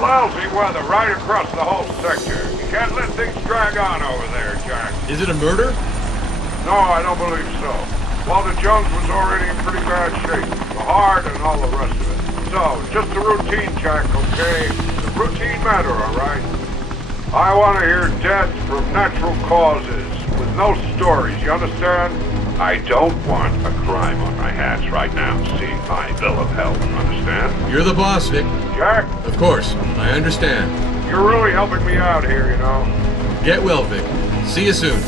Lousy weather right across the whole sector. You can't let things drag on over there, Jack. Is it a murder? No, I don't believe so. Walter Jones was already in pretty bad shape. The heart and all the rest of it. So, just a routine, Jack, okay? A routine matter, all right? I want to hear death from natural causes, with no stories, you understand? I don't want a crime on my hands right now, seeing my bill of health, understand? You're the boss, Vic. Jack? Of course, I understand. You're really helping me out here, you know? Get well, Vic. See you soon.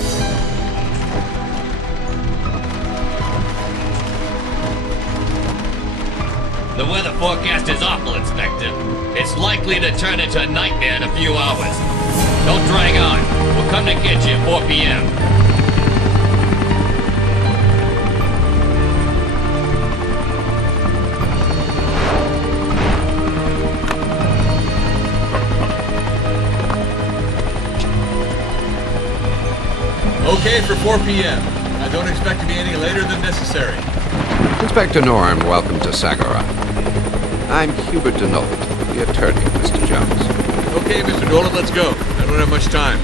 The weather forecast is awful, Inspector. It's likely to turn into a nightmare in a few hours. Don't drag on. We'll come to get you at 4 p.m. Okay for 4 p.m. I don't expect to be any later than necessary. Inspector Norm, welcome to Sagara. I'm Hubert Denault, the attorney, Mr. Jones. Okay, Mr. Dolan, let's go. I don't have much time.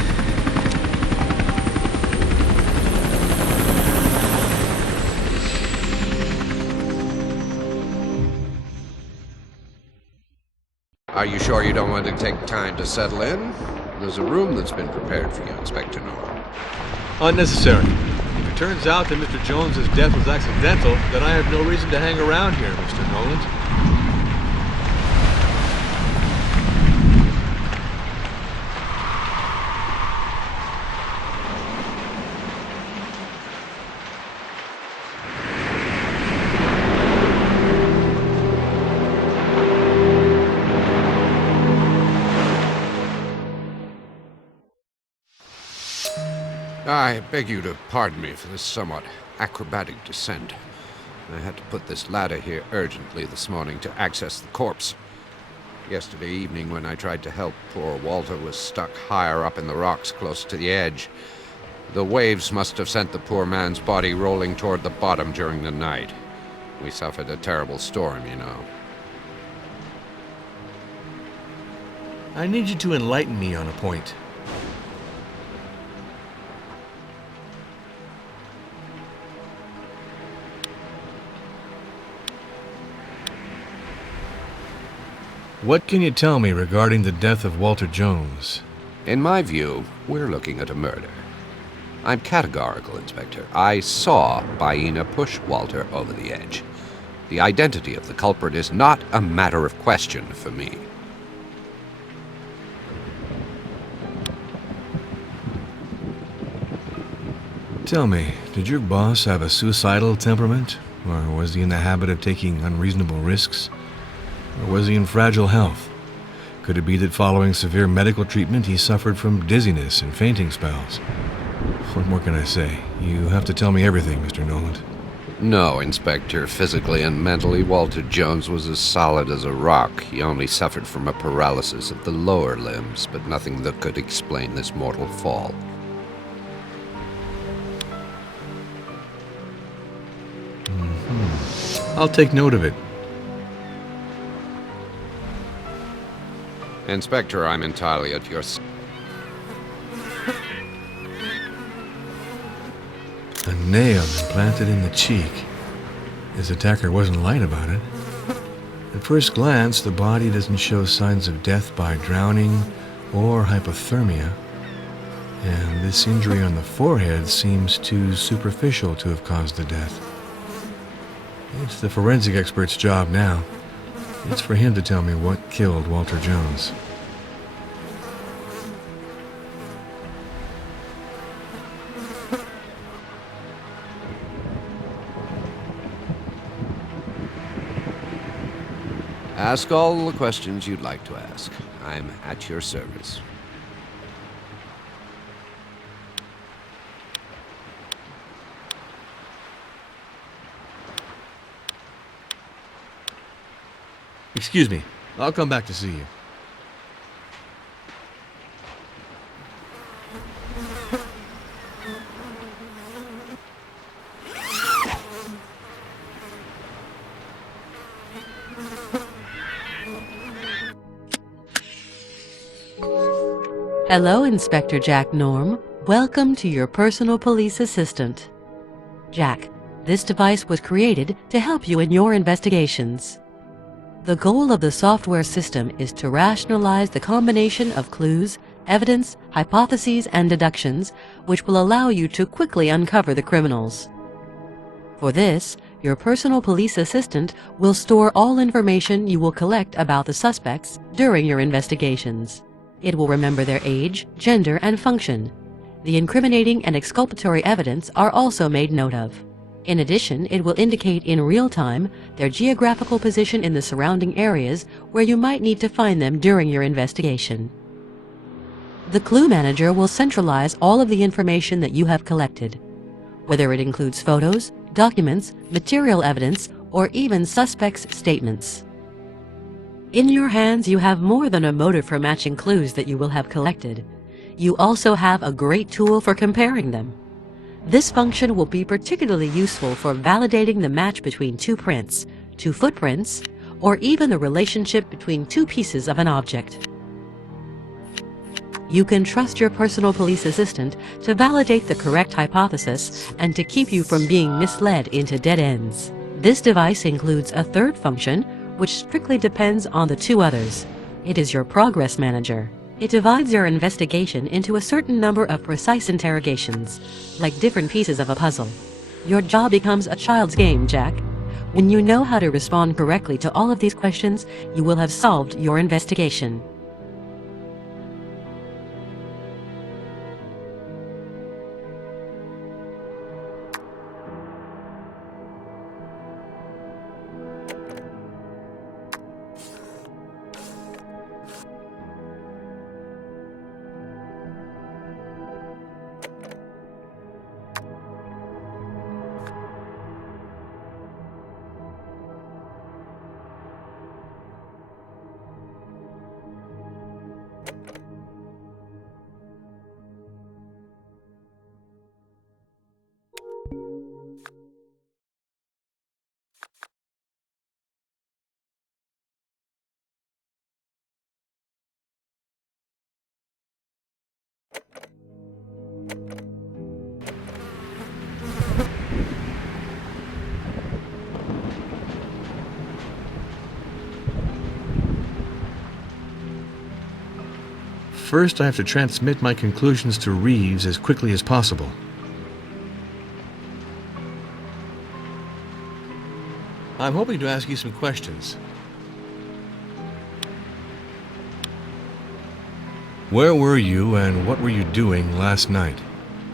Are you sure you don't want to take time to settle in? There's a room that's been prepared for you, Inspector Norm. Unnecessary. If it turns out that Mr. Jones's death was accidental, then I have no reason to hang around here, Mr. Nolan. I beg you to pardon me for this somewhat acrobatic descent. I had to put this ladder here urgently this morning to access the corpse. Yesterday evening, when I tried to help, poor Walter was stuck higher up in the rocks close to the edge. The waves must have sent the poor man's body rolling toward the bottom during the night. We suffered a terrible storm, you know. I need you to enlighten me on a point. What can you tell me regarding the death of Walter Jones? In my view, we're looking at a murder. I'm categorical, Inspector. I saw Baena push Walter over the edge. The identity of the culprit is not a matter of question for me. Tell me, did your boss have a suicidal temperament? Or was he in the habit of taking unreasonable risks? Or was he in fragile health? Could it be that following severe medical treatment he suffered from dizziness and fainting spells? What more can I say? You have to tell me everything, Mr. Noland. No, Inspector. Physically and mentally, Walter Jones was as solid as a rock. He only suffered from a paralysis of the lower limbs, but nothing that could explain this mortal fall. I'll take note of it. Inspector, I'm entirely at your... A nail implanted in the cheek. His attacker wasn't light about it. At first glance, the body doesn't show signs of death by drowning or hypothermia. And this injury on the forehead seems too superficial to have caused the death. It's the forensic expert's job now. It's for him to tell me what killed Walter Jones. Ask all the questions you'd like to ask. I'm at your service. Excuse me. I'll come back to see you. Hello, Inspector Jack Norm. Welcome to your personal police assistant. Jack, this device was created to help you in your investigations. The goal of the software system is to rationalize the combination of clues, evidence, hypotheses, and deductions, which will allow you to quickly uncover the criminals. For this, your personal police assistant will store all information you will collect about the suspects during your investigations. It will remember their age, gender, and function. The incriminating and exculpatory evidence are also made note of. In addition, it will indicate in real time their geographical position in the surrounding areas where you might need to find them during your investigation. The Clue Manager will centralize all of the information that you have collected, whether it includes photos, documents, material evidence, or even suspects' statements. In your hands, you have more than a motive for matching clues that you will have collected. You also have a great tool for comparing them. This function will be particularly useful for validating the match between two prints, two footprints, or even the relationship between two pieces of an object. You can trust your personal police assistant to validate the correct hypothesis and to keep you from being misled into dead ends. This device includes a third function, which strictly depends on the two others. It is your Progress Manager. It divides your investigation into a certain number of precise interrogations, like different pieces of a puzzle. Your job becomes a child's game, Jack. When you know how to respond correctly to all of these questions, you will have solved your investigation. First, I have to transmit my conclusions to Reeves as quickly as possible. I'm hoping to ask you some questions. Where were you and what were you doing last night?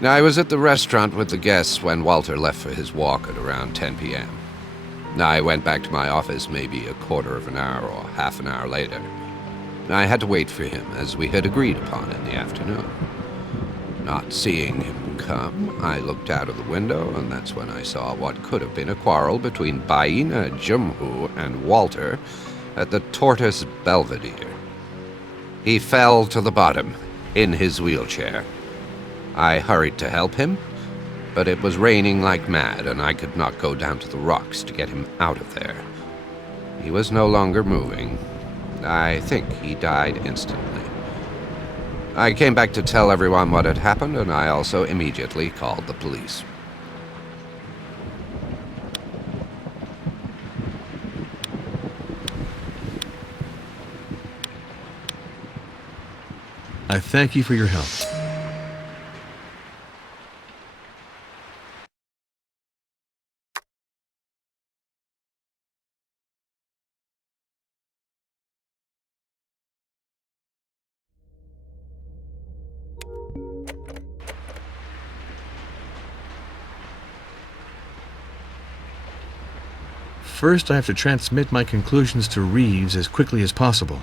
I was at the restaurant with the guests when Walter left for his walk at around 10 p.m. I went back to my office maybe a quarter of an hour or half an hour later. I had to wait for him, as we had agreed upon in the afternoon. Not seeing him come, I looked out of the window, and that's when I saw what could have been a quarrel between Baina Jumhu and Walter at the Tortoise Belvedere. He fell to the bottom, in his wheelchair. I hurried to help him, but it was raining like mad, and I could not go down to the rocks to get him out of there. He was no longer moving. I think he died instantly. I came back to tell everyone what had happened, and I also immediately called the police. I thank you for your help. First, I have to transmit my conclusions to Reeves as quickly as possible.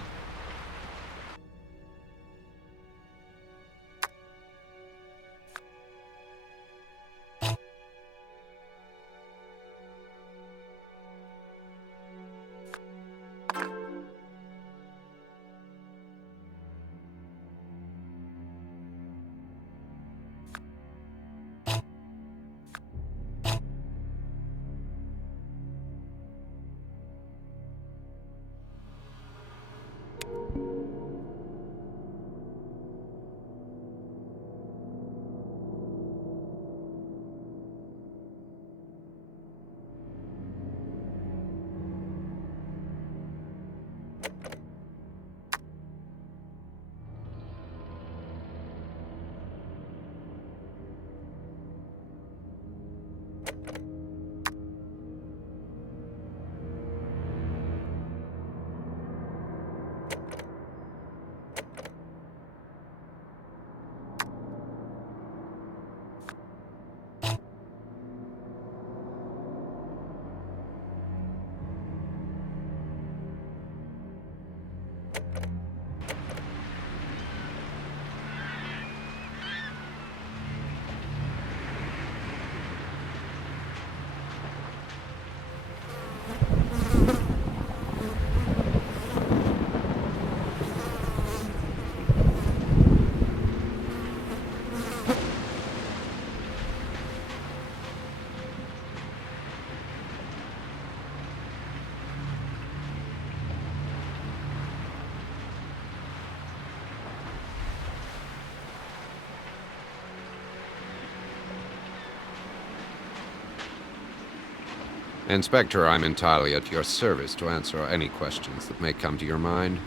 Inspector, I'm entirely at your service to answer any questions that may come to your mind.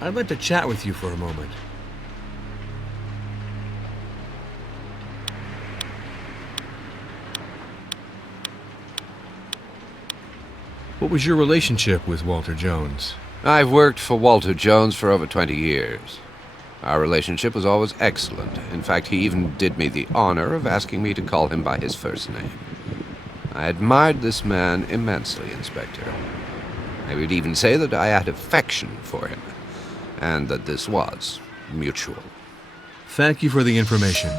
I'd like to chat with you for a moment. What was your relationship with Walter Jones? I've worked for Walter Jones for over 20 years. Our relationship was always excellent. In fact, he even did me the honor of asking me to call him by his first name. I admired this man immensely, Inspector. I would even say that I had affection for him, and that this was mutual. Thank you for the information.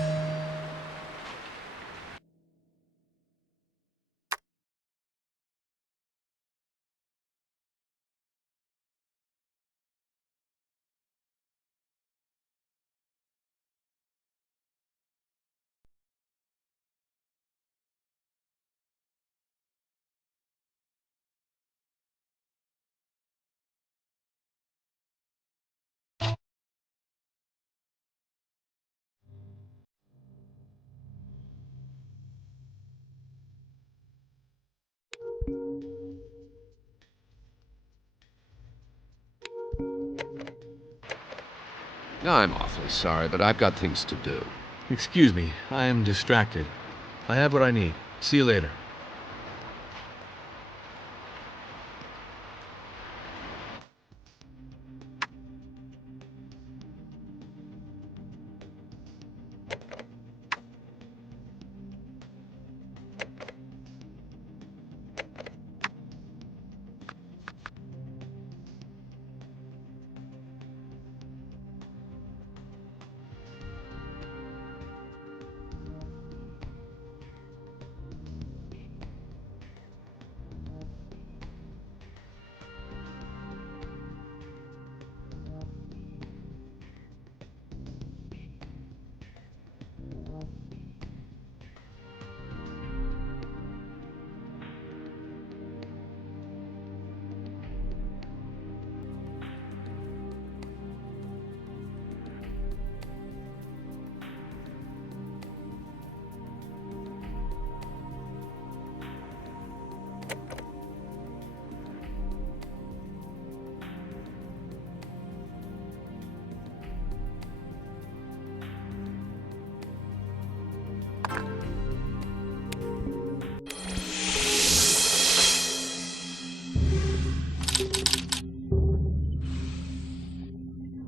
I'm awfully sorry, but I've got things to do. Excuse me, I am distracted. I have what I need. See you later.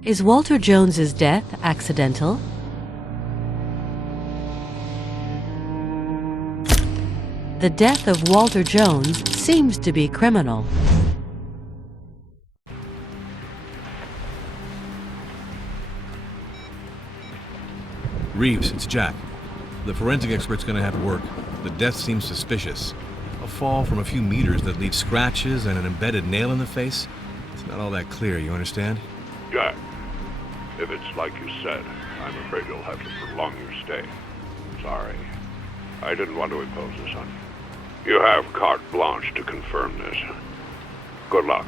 Is Walter Jones's death accidental? The death of Walter Jones seems to be criminal. Reeves, it's Jack. The forensic expert's gonna have to work. The death seems suspicious. A fall from a few meters that leaves scratches and an embedded nail in the face? It's not all that clear, you understand? Jack, if it's like you said, I'm afraid you'll have to prolong your stay. Sorry. I didn't want to impose this on you. You have carte blanche to confirm this. Good luck.